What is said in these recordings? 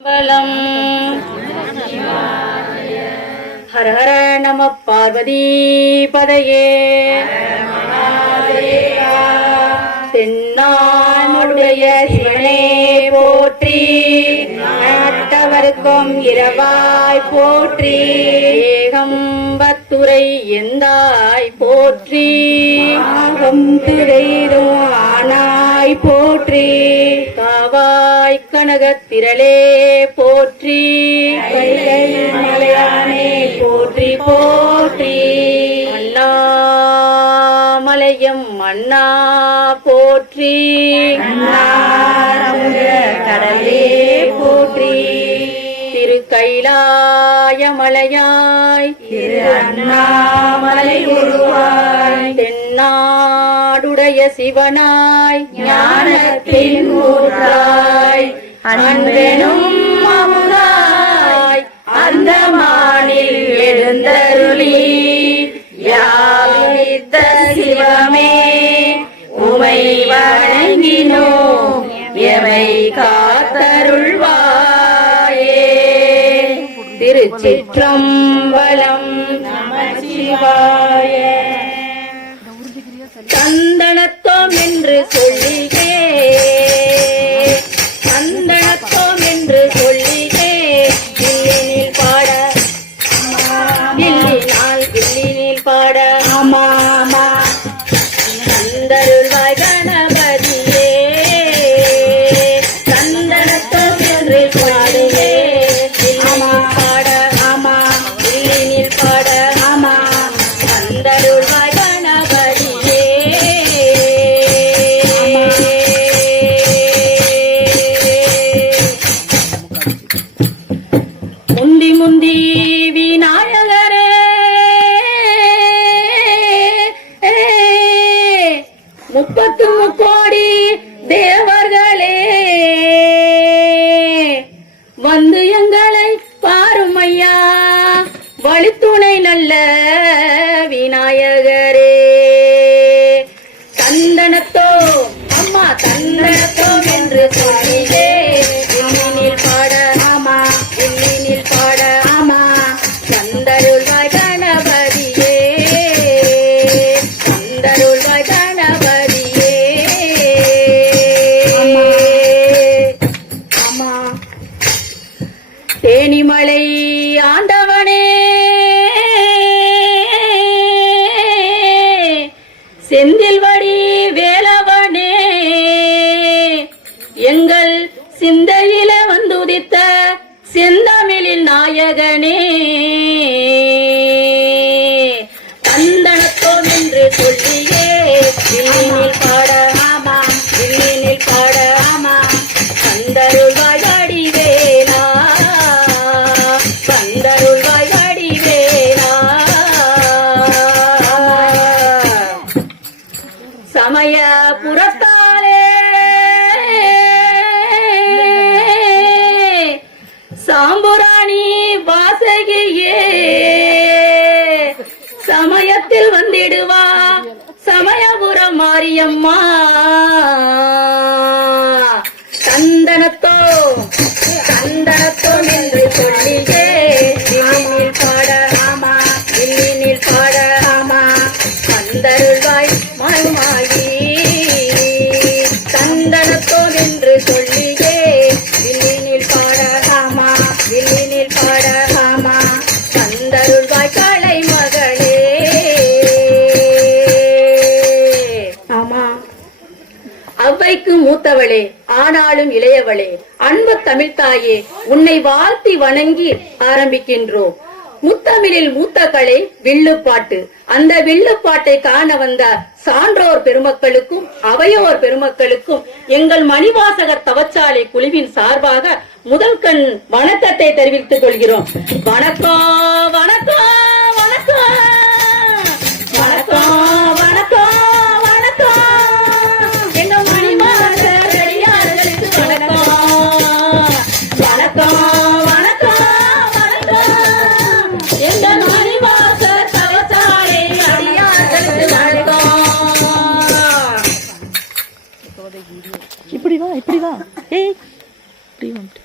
பலம் ஹர ஹர நம பார்வதி பதையே தென்னானுடைய சிவனே போற்றி நாட்டவர்க்கும் இரவாய் போற்றி ஏகம்பத்துரை எந்தாய் போற்றி ஆகம்புரைதோ ஆனாய் போற்றி காவாய் கனகத்திரளே போற்றி மலையானே போற்றி போற்றி அண்ணாமலையம் அண்ணா போற்றி கடலே போற்றி திரு கைலாயமலையாய் திரு அண்ணாமலை உருவாய் தென்னாடுடைய சிவனாய் ஞானத்தின் ஊற்றாய் அன்பெனும் அமுதாய் அந்த மானில் எழுந்தருளி யாவித்த சிவமே உமை வணங்கினோம் எமை காத்தருள்வாயே. திருச்சிற்றம்பலம். நமசிவாய. சந்தனத்தோம் என்று சொல்லியே சந்தனத்தோம் என்று சொல்லியே வில்லினில் பாட வில்லினில் பாட ஆமாமா சந்தருள்வாய் கணபதியே சந்தனத்தோம் என்று பாடுவே வில்லினில் பாட ஆமா வில்லினில் பாட ஆமா சந்தருள்வாய் கணபதியே. முந்தி முந்தி விநாயகரே முப்பத்து முக்கோடி தேவர்களே வந்து எங்களை பாருமையா வழித்துணை நல்ல விநாயகரே. சந்தனத்தோ அம்மா சந்தனத்தோம் என்று சொல்லியே விண்ணினில் பாட ஆமா விண்ணினில் பாட ஆமா சந்தருள்வாய் கணபதியே சந்தருள்வாய் கணபதியே. ஆமா தேனிமலை ஆண்டவனே செந்தில்வடி வேலவனே எங்கள் சிந்தையில வந்துதித்த செந்தமிழின் நாயகனே சந்தனத்தோம் என்று சொல்லியே வில்லினில் பாட ஆமா வில்லினில் பாட ஆமா சந்தருள்வாய் வடிவேலா சந்தருள்வாய் வடிவேலா. சமய புறத்தாலே சாம்புராணி வாசகியே சமயத்தில் வந்திடுவா சமயபுரம் மாரியம்மா சந்தனத்தோ சந்தனத்தோம் என்று சொல்லியே வில்லினில் பாட ஆமா வில்லினில் பாட ஆமா சந்தருள்வாய் மனமாயி சந்தனத்தோம் என்று சொல்லியே வில்லினில் பாட ஆமா வில்லினில் பாட ஆமா சந்தருள்வாய் கலை மகளே. ஆமா அவ்வைக்கு மூத்தவளே ஆனாலும் இளையவளே அன்பு தமிழ்த்தாயே உன்னை வாழ்த்தி வணங்கி ஆரம்பிக்கின்றோம். முத்தமிழில் மூத்த கலை வில்லுப்பாட்டு. அந்த வில்லுப்பாட்டை காண வந்த சான்றோர் பெருமக்களுக்கும் அவையோர் பெருமக்களுக்கும் எங்கள் மணிவாசகர் தவச்சாலை குழுவின் சார்பாக முதல் கண் வணக்கத்தை தெரிவித்துக் கொள்கிறோம். வணக்கம் வணக்கம் வணக்கம் வணக்கம் வணக்கம் வணக்கம் எங்க மணிவாசகர் அடியார்களுக்கு வணக்கம் வணக்கம் வணக்கம் வணக்கம் எங்க மணிவாசகர் தவச்சாலை அடியார்களுக்கு வணக்கம். இப்படி வா ஏய் இப்படி வந்துட்டு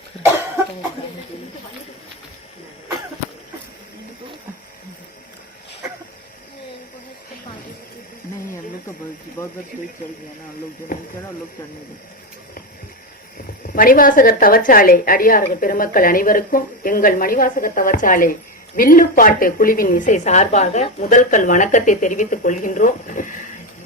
மணிவாசகர் தவச்சாலை அடியார்கள் பெருமக்கள் அனைவருக்கும் எங்கள் மணிவாசகர் தவச்சாலை வில்லுப்பாட்டு குழுவின் இசை சார்பாக முதல்கல் வணக்கத்தை தெரிவித்துக் கொள்கின்றோம்.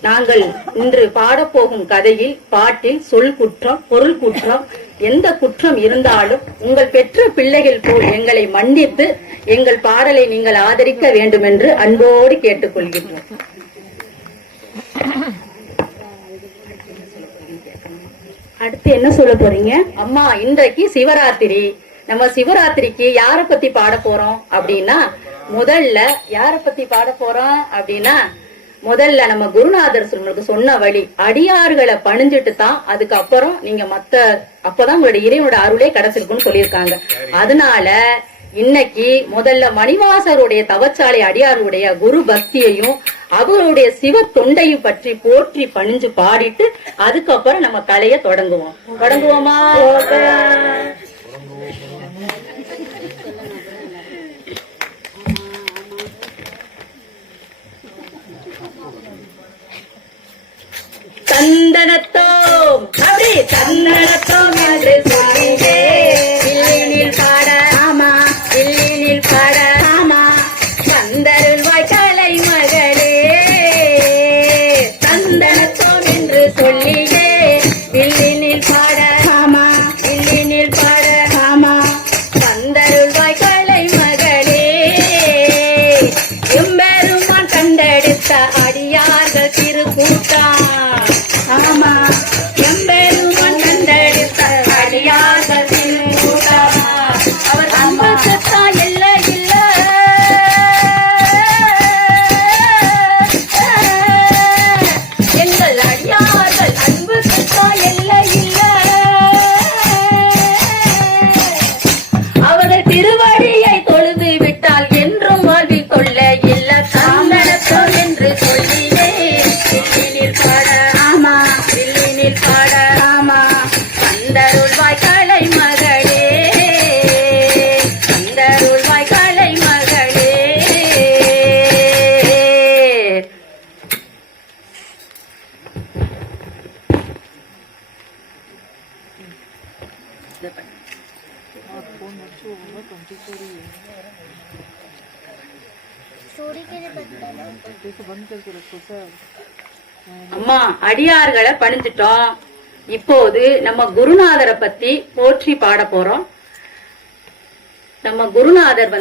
நாங்கள் இன்று பாடப்போகும் கதையில் பாட்டில் சொல் குற்றம், பொருள் குற்றம், எந்த குற்றம் இருந்தாலும் உங்கள் பெற்ற பிள்ளைகள் போல் எங்களை மன்னித்து எங்கள் பாடலை நீங்கள் ஆதரிக்க வேண்டும் என்று அன்போடு கேட்டுக்கொள்கின்றோம். அடுத்து என்ன சொல்ல போறீங்க? அம்மா, இன்றைக்கு சிவராத்திரி. நம்ம சிவராத்திரிக்கு யார பத்தி பாட போறோம் அப்படின்னா, முதல்ல யார பத்தி பாட போறோம் அப்படின்னா, முதல்ல நம்ம குருநாதர் சொன்ன வழி அடியார்களை பணிஞ்சிட்டு தான் அதுக்கப்புறம் நீங்க அப்பதான் உங்களுடைய இறைவனோட அருளே கிடைச்சிருக்குன்னு சொல்லியிருக்காங்க. அதனால இன்னைக்கு முதல்ல மணிவாசருடைய தவச்சாலை அடியாருடைய குரு பக்தியையும் அவருடைய சிவ தொண்டையும் பற்றி போற்றி பணிஞ்சு பாடிட்டு அதுக்கப்புறம் நம்ம கலைய தொடங்குவோமா? தந்தனத்தோம் அப்படி தந்தனத்தோம் என்று சொல்லிவே இல்லினில் பாட ஆமா, இல்லினில் பாட ஆமா, வந்தருள்வாய் கலை மகளே. தந்தனத்தோம் என்று சொல்லிவே இல்லினில் பாட ஆமா, இல்லினில் பாட ஆமா, வந்தருள்வாய் கலை மகளே. எம்பெருமான் கண்டெடுத்த அடியார்கள் திருக்கூட்டம் ஆமா, எம்பெருமான் கண்டெடுத்த அடியார்கள் திருக்கூட்டம் அவர் அன்புக்குத்தா எல்ல இல்ல. எங்கள் அடியார்கள் அன்புக்குத்தா எல்ல இல்ல. அவர்கள் திருவடியை தொழுது விட்டால் என்றும் வாழ்வில் கொள்ள இல்ல. தந்தனத்தோ என்று சொல்லியே இல்லினில் பாட ஆமா, இல்லினில் பாட ஆமா, வந்தருள்வாய் கலை மகளே, வந்தருள்வாய் கலை மகளே. அம்மா, அடியார்களை பணிஞ்சிட்டோம். இப்போது நம்ம குருநாதரை பத்தி போற்றி பாட போறோம். நம்ம குருநாதர்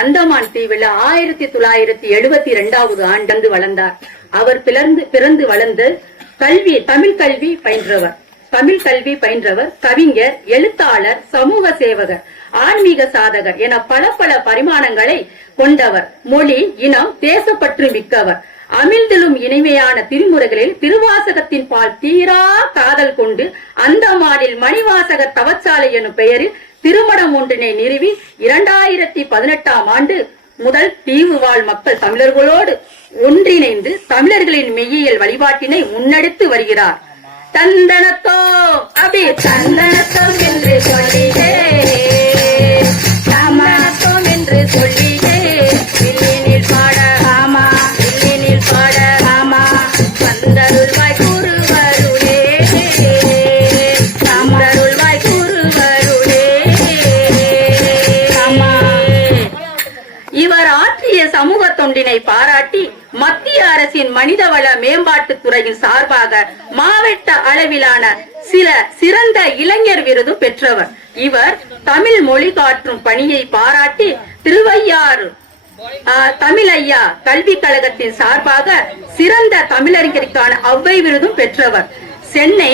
அந்தமான் தீவுல 1972 ஆண்டு வளர்ந்தார். அவர் பிறந்து வளர்ந்து தமிழ் கல்வி பயின்றவர், கவிஞர், எழுத்தாளர், சமூக சேவகர், ஆன்மீக சாதகர் என பல பரிமாணங்களை கொண்டவர். மொழி, இனம், தேசப்பற்று மிக்கவர். அமிழ்திலும் இனிமையான திருமுறைகளில் திருவாசகத்தின் பால் தீரா காதல் கொண்டு அந்தமானில் மணிவாசகர் தவச்சாலை எனும் பெயரில் திருமணம் ஒன்றினை நிறுவி 2018 ஆண்டு முதல் தீவு வாழ் மக்கள் தமிழர்களோடு ஒன்றிணைந்து தமிழர்களின் மெய்யியல் வழிபாட்டினை முன்னெடுத்து வருகிறார். தந்தனத்தோ அப்படி தந்தனத்தம் என்று சொல்லியே, தந்தனத்தம் என்று சொல்லியே இல்லினில் பாட ஆமா, இல்லினில் பாட ஆமா, வந்தருள்வாய் குருவருளே, வந்தருள்வாய் குருவருளே ஆமா. இவர் ஆற்றிய சமூக தொண்டினை பாராட்டி மத்திய அரசின் மனிதவள மேம்பாட்டுத் துறையின் சார்பாக மாவட்ட அளவிலான சிறந்த இளைஞர் விருது பெற்றவர். இவர் தமிழ் மொழி காற்றும் பணியை பாராட்டி திருவையாறு தமிழையா கல்வி கழகத்தின் சார்பாக சிறந்த தமிழறிஞருக்கான ஔவை விருதும் பெற்றவர். சென்னை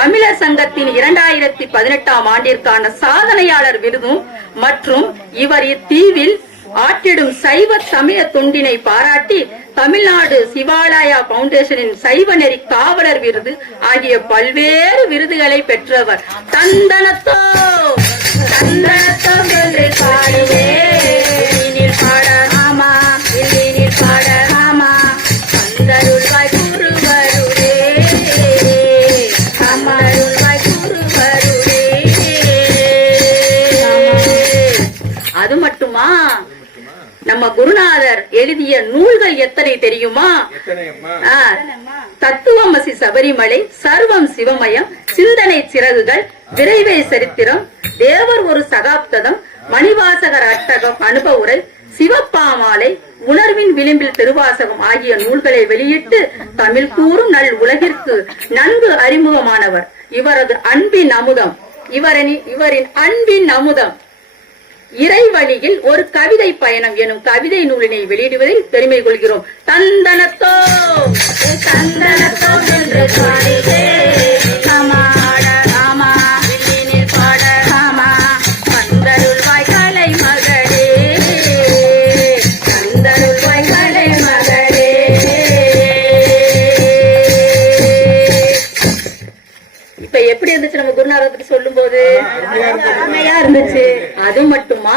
தமிழர் சங்கத்தின் 2018 ஆண்டிற்கான சாதனையாளர் விருதும் மற்றும் இவர் இத்தீவில் ஆற்றிடும் சைவ சமய தொண்டினை பாராட்டி தமிழ்நாடு சிவாலயா பவுண்டேஷனின் சைவ நெறி காவலர் விருது ஆகிய பல்வேறு விருதுகளை பெற்றவர். தந்தனத்தோ தந்தனத்தோ என்று பாடுவே இல்லினில் பாட ஆமா, இல்லினில் பாட ஆமா, வந்தருள்வாய் குருவருளே, வந்தருள்வாய் குருவருளே. அது மட்டுமா, நம்ம குருநாதர் எழுதிய நூல்கள் எத்தனை தெரியுமா? தத்துவமசி சபரிமலை, சர்வம் சிவமயம், சிந்தனை சிறகுகள், விரைவே சரித்திரம், தேவர் ஒரு சகாப்தம், மணிவாசகர் அட்டகம், அனுபவ உரை, சிவப்பாமாலை, உணர்வின் விளிம்பில் திருவாசகம் ஆகிய நூல்களை வெளியிட்டு தமிழ் கூறும் நல் உலகிற்கு நன்கு அறிமுகமானவர். இவரது அன்பின் அமுதம், இவரின் அன்பின் அமுதம் இறைவழியில் ஒரு கவிதை பயணம் எனும் கவிதை நூலினை வெளியிடுவதில் பெருமை கொள்கிறோம். தந்தனத்தோ தந்தனத்தோ என்று பாடியே சமாட ராமா வில்லினில் பாட ராமா கந்தருள்வாய் கலை மகளே கந்தருள்வாய் கலை மகளே. இப்ப எப்படி இருந்துச்சு நம்ம குருநாதரை பத்தி சொல்லும் போது? அருமையா இருந்துச்சு. அது மட்டுமா,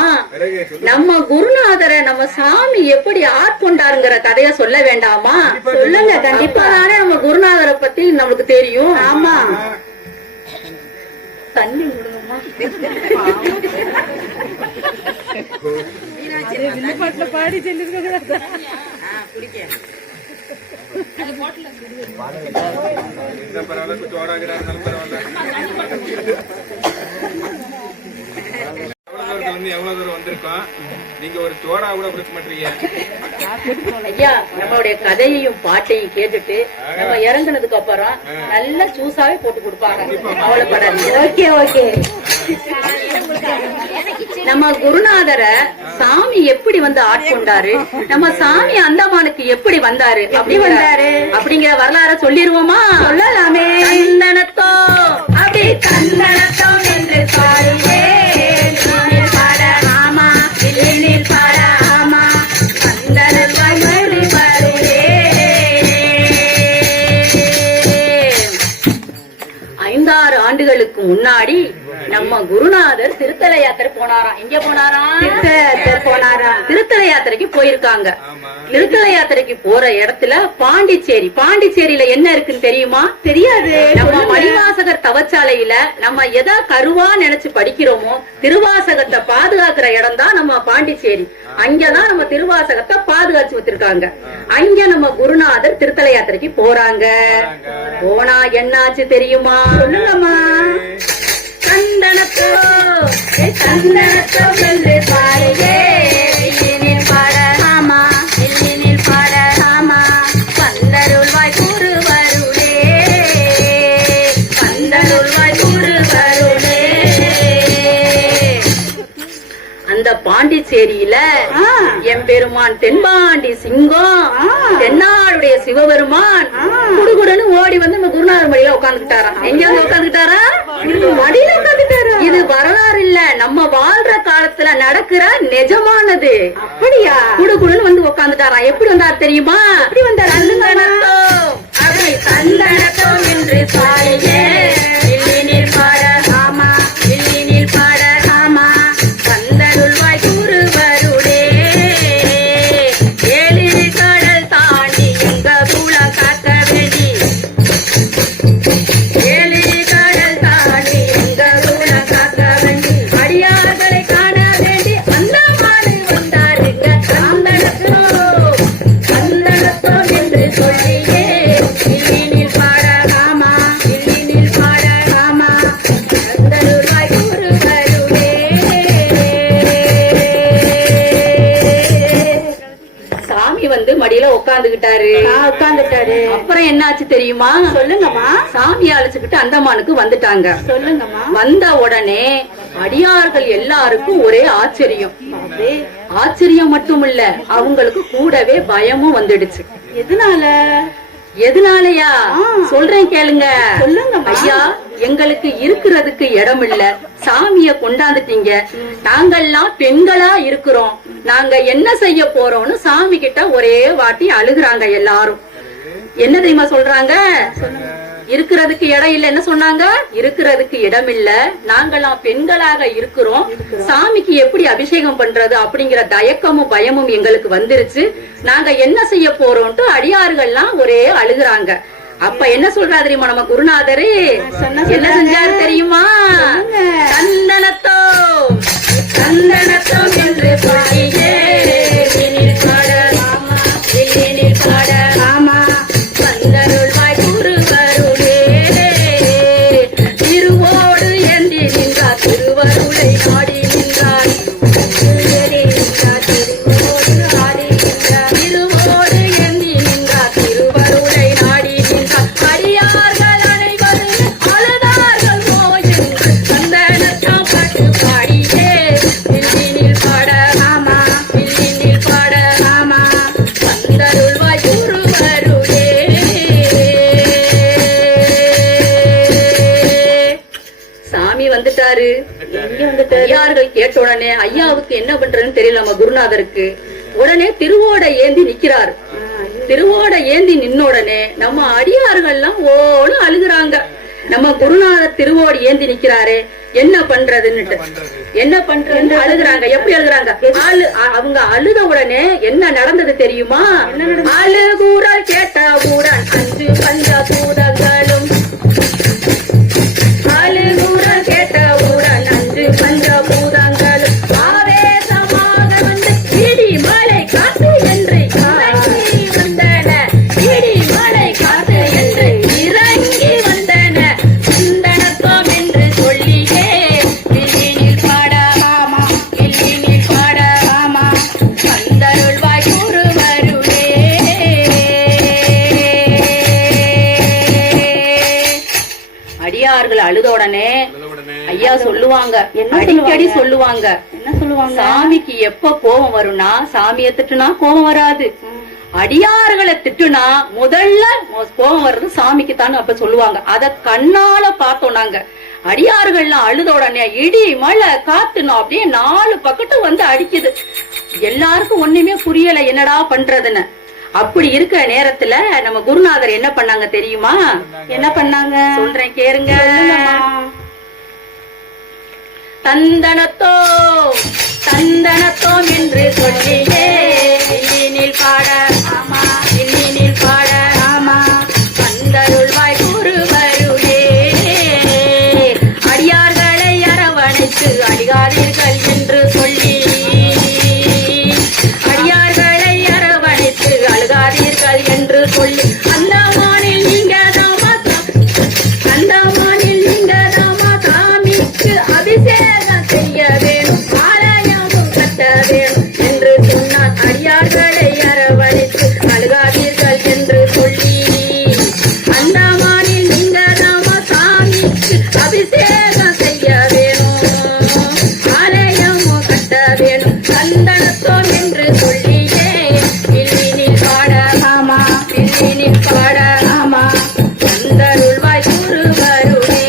நம்ம குருநாதரை நம்ம சாமி எப்படி ஆட்கொண்டாருங்கிற கதைய சொல்ல வேண்டாமா? சொல்லுங்க. கண்டிப்பா தானே நம்ம குருநாதரை பத்தி நம்மளுக்கு தெரியும். ஆமா, தண்ணி பாடி சொல்லிருக்க. எவ்வளவு தூரம் வந்திருக்கோம், நீங்க ஒரு சோடா கூட குடிக்க மாட்டீங்க. ஐயா, நம்மளுடைய கதையையும் பாட்டையும் கேட்டுட்டு நம்ம இறங்குனதுக்கு அப்புறம் நல்ல ஜூஸாவே போட்டு கொடுப்பாங்க. அவ்வளவு ஓகே ஓகே. நம்ம குருநாதரை சாமி எப்படி வந்து ஆட்கொண்டாரு, நம்ம சாமி அந்தமானுக்கு எப்படி வந்தாரு, அப்படி வந்தாரு அப்படிங்கிற வரலாற சொல்லிருவோமா? சொல்லலாமே. தந்தனத்தோ அப்படி தந்தனத்தோ என்று பாடியே பாட ஆமா வில்லினில் பாட ஆமா கந்தருள்வாய் மொழி பாடுவே. 5-6 ஆண்டுகளுக்கு முன்னாடி நம்ம குருநாதர் திருத்தல யாத்திரை போனாராம். எங்க போனாராம்? திருத்தல யாத்திரைக்கு போயிருக்காங்க. திருத்தல யாத்திரைக்கு போற இடத்துல பாண்டிச்சேரி, பாண்டிச்சேரியில என்ன இருக்குன்னு தெரியுமா? தெரியாது. நம்ம மணிவாசகர் தவச்சாலையில நம்ம எதா கருவா நினைச்சு படிக்கிறோமோ திருவாசகத்தை பாதுகாக்கிற இடம் தான் நம்ம பாண்டிச்சேரி. அங்கதான் நம்ம திருவாசகத்தை பாதுகாச்சு வச்சிருக்காங்க. அங்க நம்ம குருநாதர் திருத்தல யாத்திரைக்கு போறாங்க. போனா என்னாச்சு தெரியுமா? சொல்லுங்கம்மா. தந்தனத்தோ தந்தனத்தோ என்று பாடியே வில்லினில் பாட ஆமா வில்லினில் பாட ஆமா கந்தருள்வாய் கூறு வருளே கந்தருள்வாய் கூறு வருளே. அந்த பாண்டிச்சேரியில எம்பெருமான் தென்பாண்டி சிங்கம், தென்னாடுடைய சிவபெருமான் குடுகுடுன்னு ஓடி வந்து நம்ம குருநாதர் மடியில உட்காந்துக்கிட்டாராம். எங்க வந்து உட்காந்துக்கிட்டாரா? மடியில உட்காந்துட்டாரு. இது வரலாறு இல்ல, நம்ம வாழ்ற காலத்துல நடக்கிற நிஜமானது. அப்படியா? குடுகுடுன்னு வந்து உட்காந்துட்டாராம். எப்படி வந்தார் தெரியுமா? எப்படி வந்தார்? தந்தனத்தோ அப்படி தந்தனத்தோ என்று பாடியே வில்லினில் பாட ஆமா வில்லினில் பாட ஆமா கந்தருள்வாய் கூறு வருளே. ஏழு கடல் தாண்டி எங்க குலம் காக்க வேண்டி ஏழு கடல் தாண்டி எங்க குலம் காக்க வேண்டி அடியார்களை காண வேண்டி அந்த மாடு வந்தாருங்க. தந்தனத்தோ தந்தனத்தோ என்று சொல்லியே வில்லினில் பாட ஆமா வில்லினில் பாட ஆமா கந்தருள்வாய் கூறு வருளே. சாமி வந்து மடியில உட்காந்துக்கிட்டாரு. அப்புறம் என்னாச்சு தெரியுமா? சொல்லுங்கம்மா. சாமி அழைச்சுக்கிட்டு அந்தமானுக்கு வந்துட்டாங்க. சொல்லுங்கம்மா. வந்த உடனே அடியார்கள் எல்லாருக்கும் ஒரே ஆச்சரியம். ஆச்சரியம் மட்டும் இல்ல, அவங்களுக்கு கூடவே பயமும் வந்துடுச்சு. எதனால? எதனாலயா? சொல்றேன் கேளுங்க. சொல்லுங்க. ஐயா, எங்களுக்கு இருக்கிறதுக்கு இடம் இல்ல, சாமிய கொண்டாந்துட்டீங்க, நாங்கெல்லாம் பெண்களா இருக்கிறோம், நாங்க என்ன செய்ய போறோம்னு சாமி கிட்ட ஒரே வாட்டி அழுகுறாங்க எல்லாரும். என்ன தெரியுமா சொல்றாங்க? இருக்கிறதுக்கு இடம் இல்ல. என்ன சொன்னாங்க? இருக்கிறதுக்கு இடம் இல்ல, நாங்கெல்லாம் பெண்களாக இருக்கிறோம், சாமிக்கு எப்படி அபிஷேகம் பண்றது அப்படிங்கிற தயக்கமும் பயமும் எங்களுக்கு வந்துருச்சு, நாங்க என்ன செய்ய போறோம்ட்டு அடியார்கள்லாம் ஒரே அழுகுறாங்க. அப்ப என்ன சொல்றா தெரியுமா நம்ம குருநாதரு? என்ன செஞ்சாரு தெரியுமா? தந்தனத்தோ தந்தனத்தோ என்று பாடியே நாடி நின்றார் திருவோடு ஏந்தி நின்றார் திருவருளை நாடி நின்றார் அடியார்கள் அனைவரும் அழுதார்கள் போயின்று சந்தனத்தாம் பாட்டு பாடியே வில்லினில் பாட ஆமா வில்லினில் பாட ஆமா வந்தருள்வாய் குருவருளே. சாமி வந்துட்டாரு. ஐயார்கள் கேட்ட உடனே ஐயாவுக்கு என்ன பண்றதுன்னு தெரியல நம்ம குருநாதருக்கு. உடனே திருவோட ஏந்தி நிக்கிறார். திருவோட ஏந்தி நின்ன உடனே நம்ம அடியார்கள் எல்லாம் ஓடு அழுகுறாங்க. நம்ம குருநாதர் திருவோடு ஏந்தி நிக்கிறாரு, என்ன பண்றதுன்னு என்ன பண்றதுன்னு அழுகுறாங்க. எப்படி அழுகுறாங்க? அவங்க அழுத உடனே என்ன நடந்தது தெரியுமா? அழுகுறல் கேட்டவுடன் 5 பஞ்சபூதங்களும் அழுகுறல் கேட்டவுடன் 5 பஞ்சபூதங்களும் ஆவேசமாக வந்து இடி மழை காத்து என்று இறங்கி வந்தன. இடி மழை காத்து என்று இறங்கி வந்தன. சுந்தனத்தோம் என்று சொல்லியே வில்லினில் பாட ஆமா வில்லினில் பாட ஆமா வந்தருள்வாய் குருவருளே. அடியார்கள் அழுத உடனே ஐயா சொல்லுவாங்க, அடிக்கடி சொல்லுவாங்க. என்ன சொல்லுவாங்க? சாமிக்கு எப்ப கோபம் வரும்னா, சாமியை திட்டுனா கோபம் வராது, அடியார்களை திட்டுனா முதல்ல கோபம் வர்றது சாமிக்கு தான் அப்ப சொல்லுவாங்க. அத கண்ணால பார்த்தோம் நாங்க. அடியார்கள்லாம் அழுத உடனே இடி மழை காத்துனோம் அப்படியே 4 பக்கத்து வந்து அடிக்குது. எல்லாருக்கும் ஒண்ணுமே புரியல என்னடா பண்றதுன்னு. அப்படி இருக்க நேரத்துல நம்ம குருநாதர் என்ன பண்ணாங்க தெரியுமா? என்ன பண்ணாங்க சொல்றேன் கேளுங்க. தந்தனத்தோம் தந்தனத்தோம் என்று சொல்லியே வில்லினில் பாட ஆமா வில்லினில் பாட ஆமா வந்தருள்வாய் குருவருளே. அடியார்களை அரவணைத்து அடிகாதீர்கள் என்று சொல்லி அடியார்களை அரவணைத்து அழுகாதீர்கள் என்று சொல்லி அந்தமானில் நீங்க தாமா அந்தமானில் நீங்க தாமா சாமிக்கு அபிஷேகம் செய்ய வேணும், ஆலயமும் கட்ட வேணும் என்று சொன்னார். அடியார்களை அரவணைத்து அழுகாதீர்கள் என்று சொல்லி அந்தமானில் நீங்க தாமா சாமிக்கு அபிஷேகம் செய்ய வேணும், ஆலயமும் கட்ட வேணும். சந்தனத்தோம் என்று சொல்லியே வில்லினில் பாட ஆமா வில்லினில் பாட ஆமா வந்தருள்வாய் குருவருளே.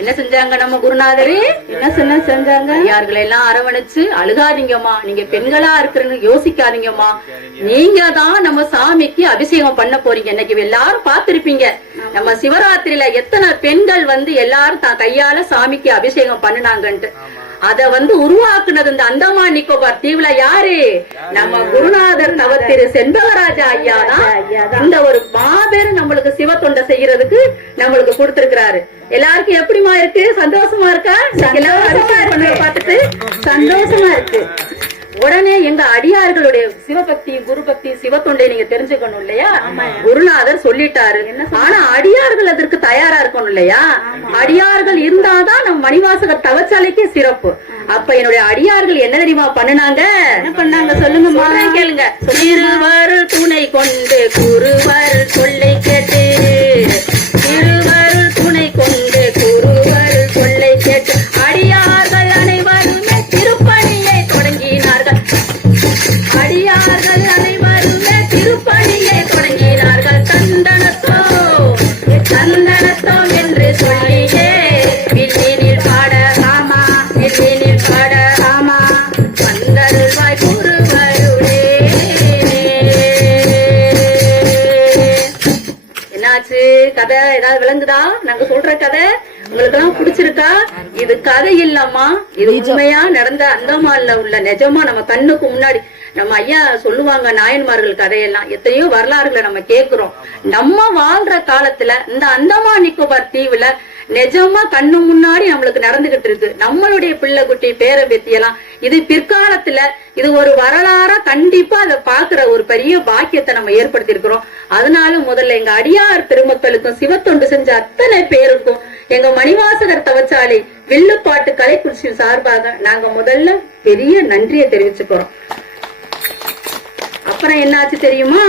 என்ன செஞ்சாங்க நம்ம குருநாதரு? என்ன செஞ்சாங்க? யார்களை எல்லாம் அரவணைச்சு அழுகாதீங்கம்மா, நீங்க பெண்களா இருக்கிறன்னு யோசிக்காதீங்கம்மா, நீங்க தான் நம்ம சாமிக்கு அபிஷேகம் பண்ண போறீங்க. இன்னைக்கு எல்லாரும் பார்த்திருப்பீங்க நம்ம சிவராத்திரியில எத்தனை பெண்கள் வந்து எல்லாரும் தான் கையால சாமிக்கு அபிஷேகம் பண்ணுனாங்கன்ட்டு. அத வந்து உருவாக்குனது இந்த அந்தமான் நிக்கோபார் தீவுல யாரு? நம்ம குருநாதர் நவத்திரு செண்பகராஜா ஐயா தான். இந்த ஒரு மாபெரும் நம்மளுக்கு சிவ தொண்டை செய்யறதுக்கு நம்மளுக்கு கொடுத்திருக்கிறாரு. எல்லாருக்கும் எப்படிமா இருக்கு? சந்தோஷமா இருக்கா? பார்த்துட்டு சந்தோஷமா இருக்கு. உடனே எங்க அடியார்களுடைய சிவபக்தி குரு பக்தி சிவத்தொண்டை நீங்க தெரிஞ்சுக்கணும் இல்லையா? குருநாதர் சொல்லிட்டாரு. ஆனா அடியார்கள் அதற்கு தயாரா இருக்கணும் இல்லையா? அடியார்கள் இருந்தாதான் நம்ம மணிவாசகர் தவச்சாலைக்கு சிறப்பு. அப்ப என்னுடைய அடியார்கள் என்ன தெரியுமா பண்ணுனாங்க? என்ன பண்ணாங்க சொல்லுங்க கேளுங்க. திருவர் துணை கொண்டு குருவர் சொல்லை கேட்டு திருவர் துணை கொண்டு குருவர் சொல்லை கேட்டு அடியார்கள் அனைவருமே திருப்பணியை தொடங்கினார்கள். அடியார்கள் அனைவருமே திருப்பணியை தொடங்கினார்கள். தந்தனத்தோம் என்று சொல்லியே வில்லினில் பாட ஆமா வில்லினில் பாட ஆமா வந்தருள்வாய் குருவருளே. என்னாச்சு? கதை ஏதாவது விளங்குதா? நாங்க சொல்ற கதை உங்களுக்கு எல்லாம் பிடிச்சிருக்கா? இது கதை இல்லம்மா, இது உண்மையா நடந்த அந்தமான்ல உள்ள நிஜமா நம்ம கண்ணுக்கு முன்னாடி நம்ம ஐயா சொல்லுவாங்க. நாயன்மார்கள் கதையெல்லாம் எத்தனையோ வரலாறுகளை நம்ம கேக்குறோம். நம்ம வாழ்ற காலத்துல இந்த அந்தமான் நிக்கோபார் தீவுல நிஜமா கண்ணு முன்னாடி நம்மளுக்கு நடந்துகிட்டு இருக்கு. நம்மளுடைய பிள்ளை குட்டி பேரம்பேத்தி எல்லாம் இது பிற்காலத்துல இது ஒரு வரலாறா கண்டிப்பா அதை பாக்குற ஒரு பெரிய பாக்கியத்தை நம்ம ஏற்படுத்தி இருக்கிறோம். அதனால முதல்ல எங்க அடியார் பெருமக்களுக்கும் சிவத்தொண்டு செஞ்ச அத்தனை பேருக்கும் எங்க மணிவாசகர் தவச்சாலை வில்லுப்பாட்டு கலைக்குறிச்சி சார்பாக நாங்க முதல்ல பெரிய நன்றியை தெரிவிச்சுக்கிறோம். அப்புறம் என்னாச்சு தெரியுமா?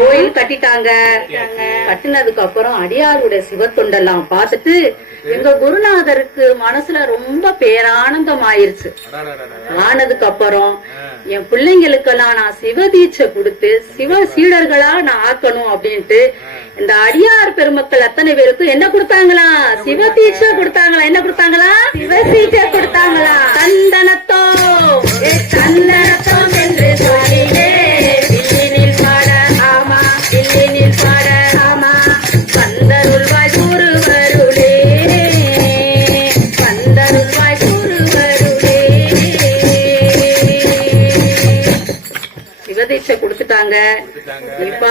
கோயில் கட்டிட்டாங்க. கட்டினதுக்கு அப்புறம் அடியாருடைய சிவத்தொண்டெல்லாம் பார்த்துட்டு எங்க குருநாதருக்கு மனசுல ரொம்ப பேரானந்தம் ஆயிருச்சு. ஆனதுக்கு அப்புறம் என் பிள்ளைங்களுக்கெல்லாம் நான் சிவதீட்சை கொடுத்து சிவ சீடர்களா நான் ஆக்கணும் அப்படின்ட்டு இந்த அடியார் பெருமக்கள் அத்தனை பேருக்கும் என்ன கொடுத்தாங்களா? சிவதீட்சை கொடுத்தாங்களா? என்ன கொடுத்தாங்களா? சிவதீட்சை கொடுத்தாங்களா? தந்தனத்தோ தந்தனத்தோ என்று சொல்லிலே இல்லினில் பாட ஆமா, இல்லினில் பாட ஆமா, பந்தருள்வாய் குருவருளே, பந்தருள்வாய் குருவருளே. சிவதீட்சை கொடுத்துட்டாங்க. இப்ப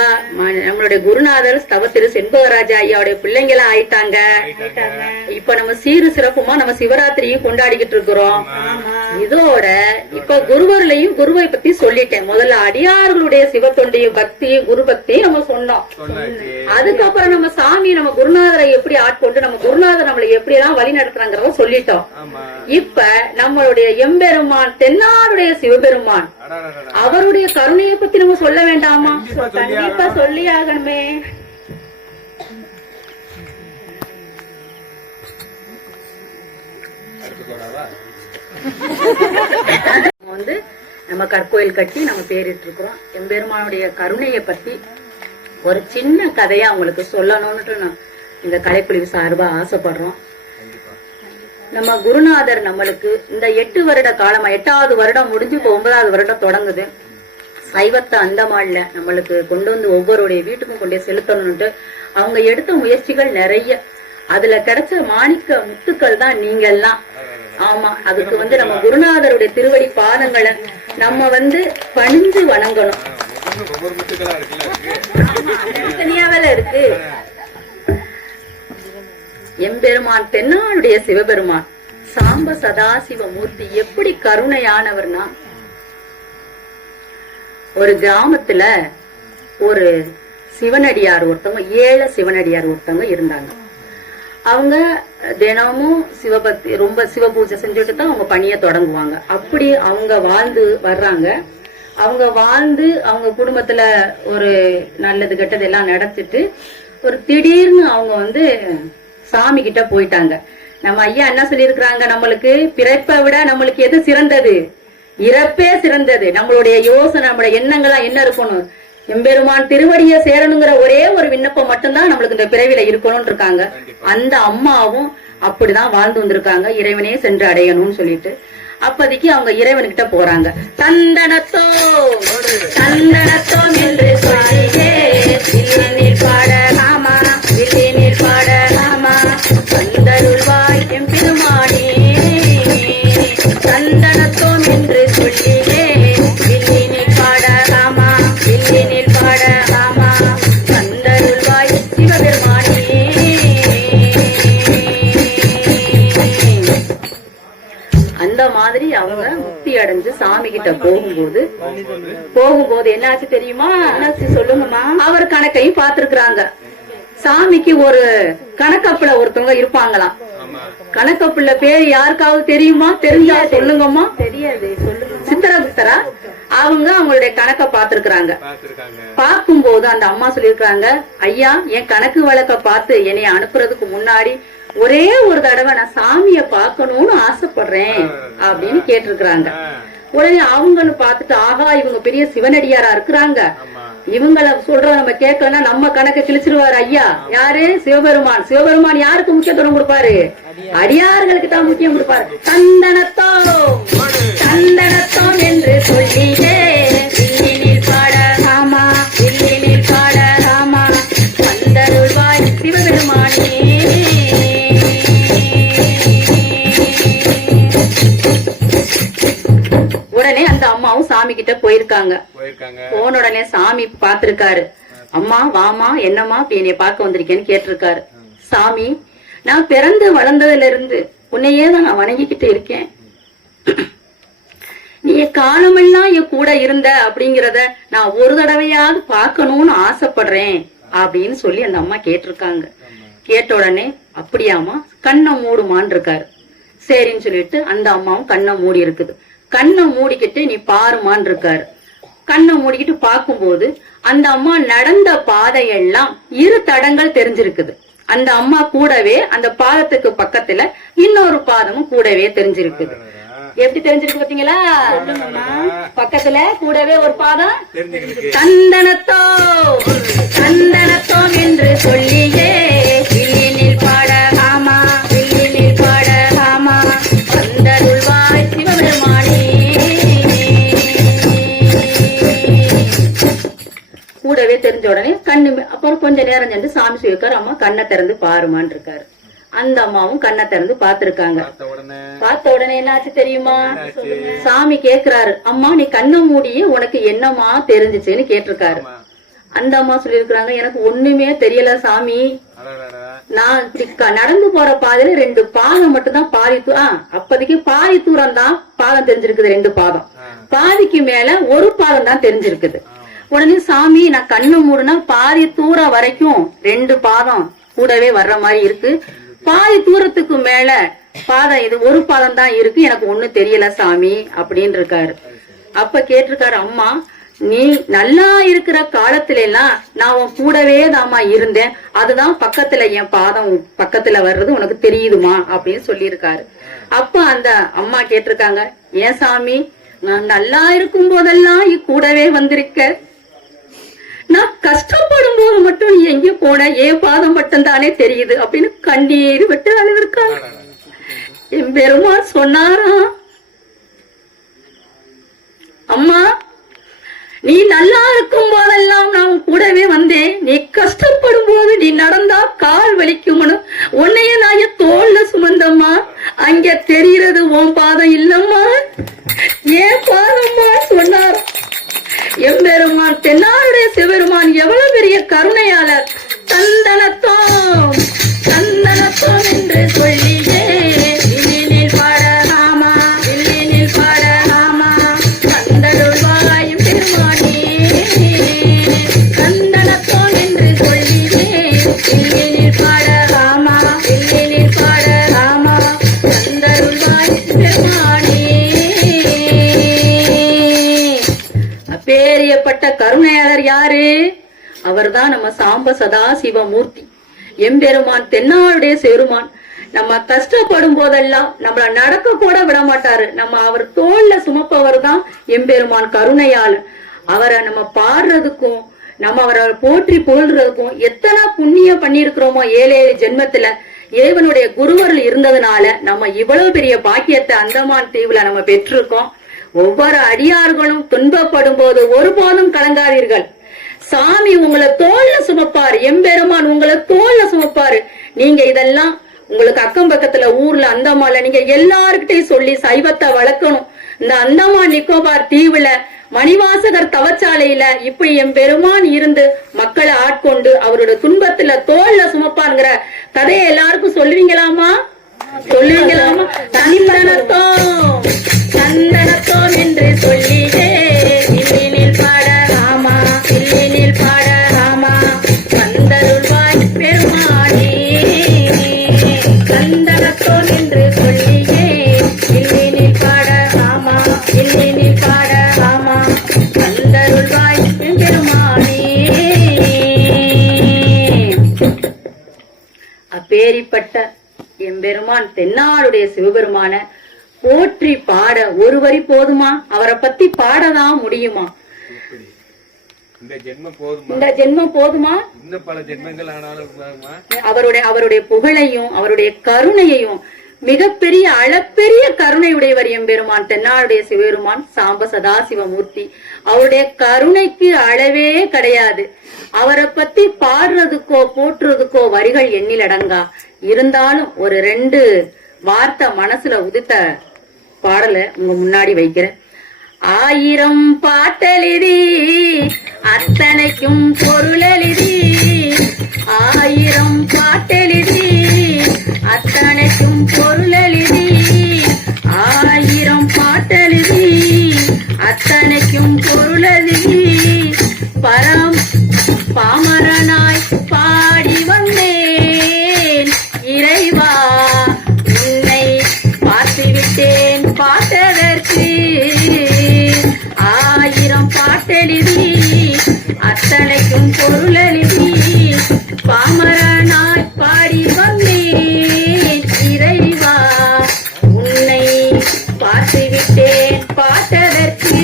நம்மளுடைய குருநாதர் ஸ்தவ திரு செண்பகராஜா ஐயாவுடைய பிள்ளைங்களா ஆயிட்டாங்க. இப்ப நம்ம சீரு சிறப்புமா நம்ம சிவராத்திரியும் கொண்டாடிக்கிட்டு இருக்கிறோம். இதோட இப்ப குருவர்களையும் குருவை பத்தி சொல்லிட்டேன். முதல்ல அடியார்களுடைய சிவத்தொண்டையும் பக்தியும் குரு பக்தியும் நம்ம சொன்னோம். அதுக்கப்புறம் நம்ம சாமி நம்ம குருநாதரை எப்படி ஆட்கொண்டு நம்ம குருநாதர் நம்மளை எப்படி எல்லாம் வழி நடத்துறாங்கிறத சொல்லிட்டோம். இப்ப நம்மளுடைய எம்பெருமான் தென்னாடுடைய சிவபெருமான் அவருடைய கருணையை பத்தி நம்ம சொல்ல வேண்டாமா? கண்டிப்பா சொல்லி ஆகணுமே. வந்து நம்ம கற்கோயில் கட்டி நம்ம பேரிட்டு இருக்கிறோம். எம்பெருமானுடைய கருணையை பத்தி ஒரு சின்ன கதையா உங்களுக்கு சொல்லணும்னு நான் இந்த கலைக்குழு சார்பா ஆசைப்படுறோம். நம்ம குருநாதர் நம்மளுக்கு இந்த 8 வருட காலமா 8வது வருடம் முடிஞ்சு இப்போ 9வது வருடம் தொடங்குது. சைவத்தை அந்தமான்ல நம்மளுக்கு கொண்டு வந்து ஒவ்வொருடைய வீட்டுக்கும் கொண்டு செலுத்தணும்ட்டு அவங்க எடுத்த முயற்சிகள் நிறைய. அதுல கிடைச்ச மாணிக்க முத்துக்கள் தான் நீங்க எல்லாம். ஆமா, அதுக்கு வந்து நம்ம குருநாதருடைய திருவடி பாதங்களை நம்ம வந்து பணிஞ்சு வணங்கணும். தனியாவேல இருக்கு. எம்பெருமான் தென்னாடுடைய சிவபெருமான் சாம்ப சதாசிவ மூர்த்தி எப்படி கருணையானவர்னா, ஒரு கிராமத்துல ஒரு சிவனடியார் ஒருத்தவங்க, 7 சிவனடியார் ஒருத்தவங்க இருந்தாங்க. அவங்க தினமும் சிவபக்தி ரொம்ப சிவ பூஜை செஞ்சுட்டு தான் அவங்க பணியை தொடங்குவாங்க. அப்படி அவங்க வாழ்ந்து வர்றாங்க. அவங்க வாழ்ந்து அவங்க குடும்பத்துல ஒரு நல்லது கெட்டது எல்லாம் நடத்திட்டு ஒரு திடீர்னு அவங்க வந்து சாமி கிட்ட போயிட்டாங்க. நம்ம ஐயா என்ன சொல்லியிருக்கிறாங்க? நம்மளுக்கு பிறப்பை விட நம்மளுக்கு எது சிறந்தது? இறப்பே சிறந்தது. நம்மளுடைய யோசனை நம்மளுடைய எண்ணங்களா என்ன இருக்கணும்? எம்பெருமான் திருவடியை சேரணுங்கிற ஒரே ஒரு விண்ணப்பம் மட்டும்தான் நம்மளுக்கு இந்த பிறவில இருக்கணும்னு இருக்காங்க. அந்த அம்மாவும் அப்படிதான் வாழ்ந்து வந்திருக்காங்க, இறைவனே சென்று அடையணும்னு சொல்லிட்டு. அப்போதைக்கு அவங்க இறைவன்கிட்ட போறாங்க. தந்தனத்தோ தந்தனத்தோ என்று சொல்லியே இல்லினில் பாட ஆமா, இல்லினில் பாட ஆமா, பந்தருள்வாய் எம்பெருமானே, தந்தனத்தோ என்று சொல்லியே இல்லினில் பாட ஆமா, இல்லினில் பாட ஆமா, பந்தருள்வாய் சிவபெருமானே. அந்த மாதிரி அவங்க முக்தி அடைஞ்சு சாமி கிட்ட போகும்போது என்னாச்சு தெரியுமா? என்னாச்சு சொல்லுங்கம்மா? அவர் கணக்கையும் பார்த்திருக்கிறாங்க. சாமிக்கு ஒரு கணக்கப்புல ஒருத்தவங்க இருப்பாங்களாம். கணக்கப்புல பேரு யாருக்காவது தெரியுமா? தெரிஞ்சா சொல்லுங்கம்மா. தெரியாது, சொல்லுங்க. சித்திரகுப்தரா அவங்க அவங்களுடைய கணக்க பாத்துருக்காங்க. பார்க்கும்போது அந்த அம்மா சொல்லிருக்காங்க, ஐயா என் கணக்கு வழக்க பார்த்து என்னைய அனுப்புறதுக்கு முன்னாடி ஒரே ஒரு தடவை நான் சாமிய பாக்கணும்னு ஆசைப்படுறேன் அப்படின்னு கேட்டிருக்கிறாங்க. உடனே அவங்கன்னு பாத்துட்டு, ஆகா இவங்க பெரிய சிவனடியாரா இருக்கிறாங்க, இவங்கள சொல்ற நம்ம கேட்கலன்னா நம்ம கணக்க கிழிச்சிருவாரு ஐயா. யாரு? சிவபெருமான். சிவபெருமான் யாருக்கு முக்கியத்துவம் கொடுப்பாரு? அடியார்களுக்கு தான் முக்கியம் கொடுப்பாரு. தந்தனத்தோ தந்தனத்தோ என்று சொல்லியே இல்லினில் பாட ஆமா, இல்லினில் பாட ஆமா, பந்தருள்வாய் சிவபெருமானே. உடனே அந்த அம்மாவும் சாமி கிட்ட போயிருக்காங்க. போன உடனே சாமி பாத்திருக்காரு. அம்மா வாமா, என்னம்மா என்னைய பார்க்க வந்திருக்கேன்னு கேட்டிருக்காரு. சாமி, நான் பிறந்து வளர்ந்ததுல இருந்து உன்னையே தான் நான் வணங்கிக்கிட்டு இருக்கேன். நீ காலமெல்லாம் என் கூட இருந்த அப்படிங்கறத நான் ஒரு தடவையாவது பார்க்கணும்னு ஆசைப்படுறேன் அப்படின்னு சொல்லி அந்த அம்மா கேட்டிருக்காங்க. கேட்ட உடனே அப்படியாமா, கண்ணை மூடுமான்னு இருக்காரு. சரின்னு சொல்லிட்டு அந்த அம்மாவும் கண்ணை மூடி இருக்குது. கண்ணை மூடிக்கிட்டு நீ பாருமான்னு இருக்காரு. கண்ணை மூடிக்கிட்டு பார்க்கும்போது அந்த அம்மா நடந்த பாதையெல்லாம் 2 தடங்கள் தெரிஞ்சிருக்குது. அந்த அம்மா கூடவே அந்த பாதத்துக்கு பக்கத்துல இன்னொரு பாதமும் கூடவே தெரிஞ்சிருக்குது. எப்படி தெரிஞ்சிருக்கு பாத்தீங்களா? பக்கத்துல கூடவே ஒரு பாதம். சந்தனத்தோ சந்தனத்தோம் என்று சொல்லியே வில்லினில் பாட ஆமா, வில்லினில் பாட ஆமா, வந்தருள்வாய் சிவபெருமானே. கூடவே தெரிஞ்ச உடனே கண்ணு, அப்புறம் கொஞ்ச நேரம் சென்று சாமி சொல்லிருக்காரு, அம்மா கண்ணை திறந்து பாருமான்னு இருக்காரு. அந்த அம்மாவும் கண்ணை திறந்து பாத்துருக்காங்க. பார்த்த உடனே என்னாச்சு தெரியுமா? சாமி கேக்குறாரு, அம்மா நீ கண்ணை மூடியே உனக்கு என்னமா தெரிஞ்சுச்சுன்னு கேட்டிருக்காரு. அந்த அம்மா சொல்லிருக்காங்க, எனக்கு ஒண்ணுமே தெரியல சாமி, நான் நடந்து போற பாதையில 2 பாதம் மட்டும் தான் பாதி அப்போதைக்கு பாதி தூரம் தான் பாதம் தெரிஞ்சிருக்குது, 2 பாதம். பாதிக்கு மேல ஒரு பாதம் தான் தெரிஞ்சிருக்குது. உடனே சாமி நான் கண்ணை மூடுனா பாதி தூரம் வரைக்கும் 2 பாதம் கூடவே வர்ற மாதிரி இருக்கு, பாதி தூரத்துக்கு மேல பாதம் இது ஒரு பாதம் தான் இருக்கு, எனக்கு ஒண்ணு தெரியல சாமி அப்படின்னு இருக்காரு. அப்ப கேட்டிருக்காரு, அம்மா நீ நல்லா இருக்கிற காலத்துல எல்லாம் நான் உன் கூடவே தாமா இருந்தேன், அதுதான் பக்கத்துல என் பாதம் பக்கத்துல வர்றது உனக்கு தெரியுதுமா அப்படின்னு சொல்லியிருக்காரு. அப்ப அந்த அம்மா கேட்டிருக்காங்க, ஏன் சாமி நான் நல்லா இருக்கும் போதெல்லாம் கூடவே வந்திருக்க, நான் கஷ்டப்படும் போது மட்டும் நீ எங்க போன, என் பாதம் மட்டும் தானே தெரியுது அப்படின்னு கண்ணீர் விட்டு அழுதுருக்காங்க. என் பெருமாள் சொன்னாரா, அம்மா நீ நல்லா இருக்கும் போதெல்லாம் நான் கூடவே வந்தேன், நீ கஷ்டப்படும் போது நீ நடந்தா கால் வலிக்கும்னு உன்னைய நான் என் தோல்ல சுமந்தம்மா, அங்க தெரிகிறது உன் பாதம் இல்லம்மா, ஏன் பாதம்மா சொன்னார். எம்பெருமான் தென்னாருடைய சிவபெருமான் எவ்வளவு பெரிய கருணையாளர். சந்தனத்தோம் சந்தனத்தோம் என்று சொல்லியே வில்லினில் பாட ஆமா, வில்லினில் பாட ஆமா, சந்தருள்வாயும் பெருமானே. சந்தனத்தோம் என்று சொல்லியே வில்லினில் பாட ஆமா, வில்லினில் பாட ஆமா, சந்தருள்வாயும் பெருமானே. அப்பேரியப்பட்ட கருணையாளர் யாரு? அவர்தான் நம்ம சாம்ப சதா சிவமூர்த்தி எம்பெருமான் தென்னாளுடைய சிவருமான். நம்ம கஷ்டப்படும் போதெல்லாம் நம்மள நடக்க கூட விட மாட்டாரு, நம்ம அவர் தோல்ல சுமப்பவர் தான் எம்பெருமான் கருணையாளர். அவரை நம்ம பாடுறதுக்கும் நம்ம அவரை போற்றி புகழ்றதுக்கும் எத்தனை புண்ணியம் பண்ணிருக்கிறோமோ 7 ஜென்மத்துல இறைவனுடைய குருவர்கள் இருந்ததுனால நம்ம இவ்வளவு பெரிய பாக்கியத்தை அந்தமான் தீவுல நம்ம பெற்றிருக்கோம். ஒவ்வொரு அடியார்களும் துன்பப்படும் போது ஒருபோதும் கலங்காதீர்கள், சாமி உங்களை தோல்ல சுமப்பாரு, எம்பெருமான் உங்களை தோல்ல சுமப்பாரு. நீங்க இதெல்லாம் உங்களுக்கு அக்கம் பக்கத்துல ஊர்ல அந்தமான்ல நீங்க எல்லாருக்கிட்டையும் சொல்லி சைவத்தை வளர்க்கணும். இந்த அந்தமான் நிக்கோபார் தீவுல மணிவாசகர் தவச்சாலையில இப்படி எம்பெருமான் இருந்து மக்களை ஆட்கொண்டு அவருடைய துன்பத்துல தோல்ல சுமப்பாருங்கிற கதையை எல்லாருக்கும் சொல்லுவீங்களாமா? சொல்லுவீங்களாமா? சந்தனத்தோம் சந்தனத்தோம் என்று சொல்லியே வில்லினில் பாட ஆமா, வில்லினில் பாட ஆமா, வந்தருள்வாய் பெருமானே. சந்தனத்தோம் என்று சொல்லியே வில்லினில் பாட ஆமா, வில்லினில் பாட ஆமா, வந்தருள்வாய் பெருமானே. அப்பேரிப்பட்ட எம்பெருமான் தென்னாளுடைய சிவபெருமான போற்றி பாட ஒரு வரி போதுமா? அவரை பத்தி பாடதான் முடியுமா? இந்த ஜென்மம் போதுமா? இந்த ஜென்மம் போதுமா? இன்னும் பல ஜென்மங்கள் ஆனாலும் அவருடைய புகழையும் அவருடைய கருணையையும் மிகப்பெரிய அளப்பெரிய கருணை உடையவர் எம்பெருமான் தென்னாளுடைய சிவபெருமான் சாம்ப சதாசிவமூர்த்தி. அவருடைய கருணைக்கு அளவே கிடையாது. அவரை பத்தி பாடுறதுக்கோ போற்றுறதுக்கோ வரிகள் எண்ணில் அடங்கா. இருந்தாலும் ஒரு 2 வார்த்தை மனசுல உதித்த பாடலை உங்க முன்னாடி வைக்கிறேன். 1000 பாட்டெழுதி அத்தனைக்கும் பொருளெழுதி, 1000 பாட்டெழுதி அத்தனைக்கும் பொருளெழுதி, 1000 பாட்டெழுதி அத்தனைக்கும் பொருளெழுதி, பாமரனாய் பாடி வந்தேன் இறை பொருளெழுதி பாமரனாய் பாடி வந்தேன் இறைவா உன்னை பார்த்துவிட்டேன் பார்த்ததற்கு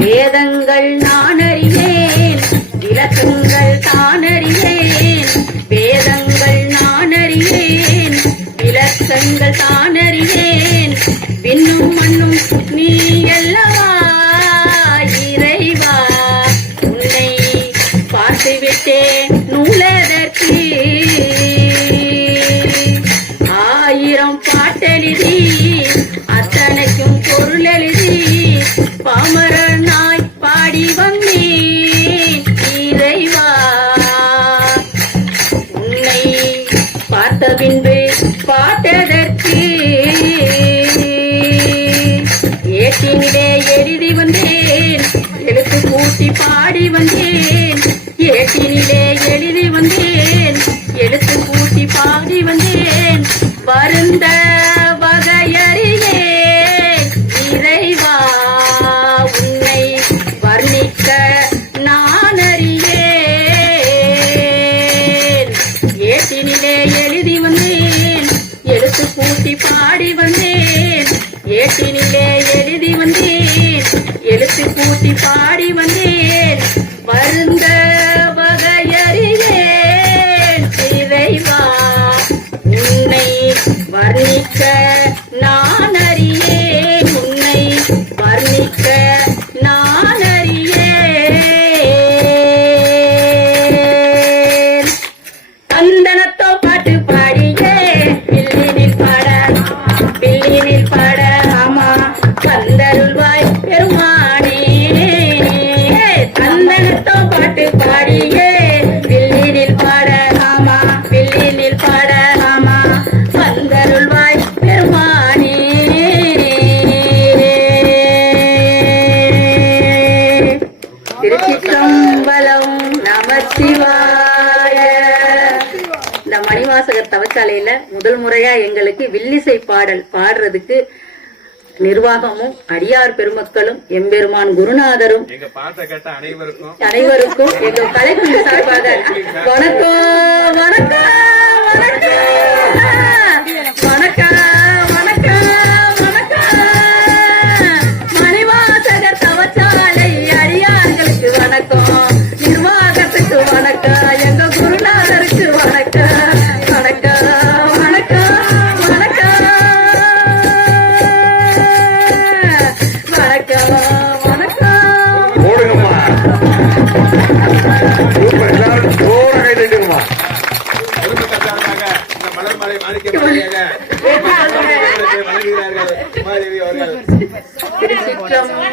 வேதங்கள் நான் அறியேன் விளக்கங்கள் தான் அறியேன் வேதங்கள் நான் அறியேன் விளக்கங்கள் தான் அறியேன் விண்ணும் மண்ணும் நீ அல்லவா இறைவா உன்னை பார்த்துவிட்டேன் நூலதற்கு ஆயிரம் பாட்டெழுதி அத்தனைக்கும் பொருள் எழுதி பாமரனாய் பாடி வந்தேன் இறைவா உன்னை பார்த்த பின்பு பார்த்ததற்கு ஏட்டினிலே எழுதி வந்தேன் எழுத்து கூட்டி பாடி வந்தேன் ஏட்டினிலே எழுதி வந்தேன் எழுத்து கூட்டி பாடி வந்தேன் வருந்த வகையறியேன் இறைவா உன்னை வர்ணிக்க நான் அறியேன் ஏட்டினிலே எழுதி வந்தேன் எழுத்து கூட்டி பாடி வந்தேன் ஏட்டினிலே எழுதி வந்தேன் எழுத்து கூட்டி பாடி வந்தேன் வருந்த வகையறியேன் இறைவா உன்னை வர்ணிக்க நான் அறியேன் உன்னை வர்ணிக்க நான் அறியேன் சந்தனத்தோ பாட்டு பாடியே வில்லினில் பாட வில்லினில் பாட ஆமா கந்தருள்வாய் பெருமானே சந்தனத்தோ பாட்டு பாடியே வில்லினில் பாட ஆமா வில்லினில் பாட ஆமா கந்தருள்வாய் பெருமானே திருச்சிற்றம்பலம் நமச்சிவாய. இந்த மணிவாசகர் தவச்சாலையில முதல் முறையா எங்களுக்கு வில்லிசை பாடல் பாடுறதுக்கு நிர்வாகமும் அடியார் பெருமக்களும் எம்பெருமான் குருநாதரும் எங்க பாட்டை கேட்ட அனைவருக்கும் எங்க கலைக்குழு சார்பாக வணக்கம் வணக்கம் வணக்கம் வணக்கம் வணக்கம் மணிவாசகர் தவச்சாலை அடியார்களுக்கு வணக்கம் நிர்வாகத்துக்கு வணக்கம் எங்க குருநாதருக்கு வணக்கம் வணக்கம் வணக்கம் வணக்கம் வணக்கம் வணக்கம் போடுங்கம்மா சூப்பர் எல்லாரும் ஜோர கை தட்டுங்கம்மா பொதுமக்கள் சார்பாக இந்த மலர்மலை மாணிக்க வழங்குகிறார்கள் உமாதேவி அவர்கள் திருச்சிற்றம்பலம்.